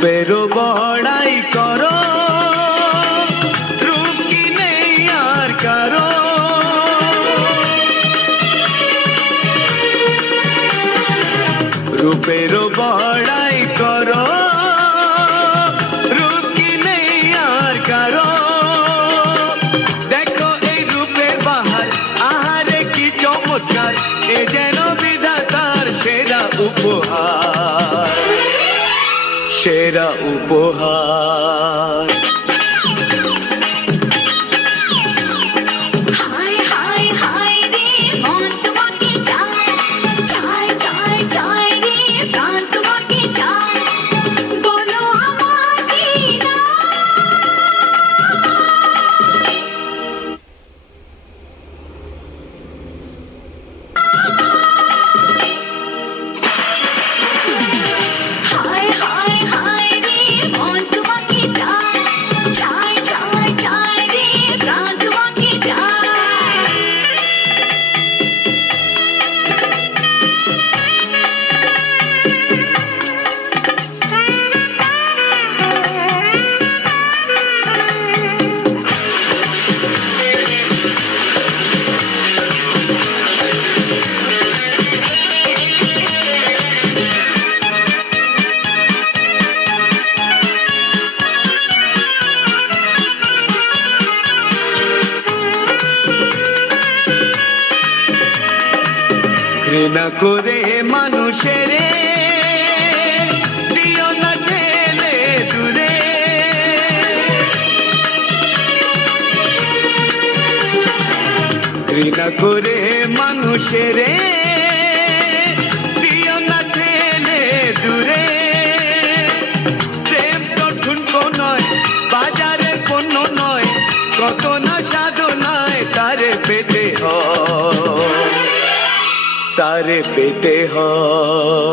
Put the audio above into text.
রূপেরও বড়াই করো, রূপ কি নেই আর কারো। রূপেরও বড়াই করো, রূপ কি নেই আর কারো। দেখো এই রূপের বাহার, আহারে কি চমৎকার, এ যেন বিধাতার সেরা উপহার, সেরা উপহার। ঘৃণা করে মানুষের দিও না ঠেলে দূরে, ঘৃণা করে মানুষের দিও না ঠেলে দূরে। প্রেম তো ঠুনকো নয়, বাজারের পণ্য নয়, কত না সাধনায় তারে পেতে হয়, তারে পেতে হয়।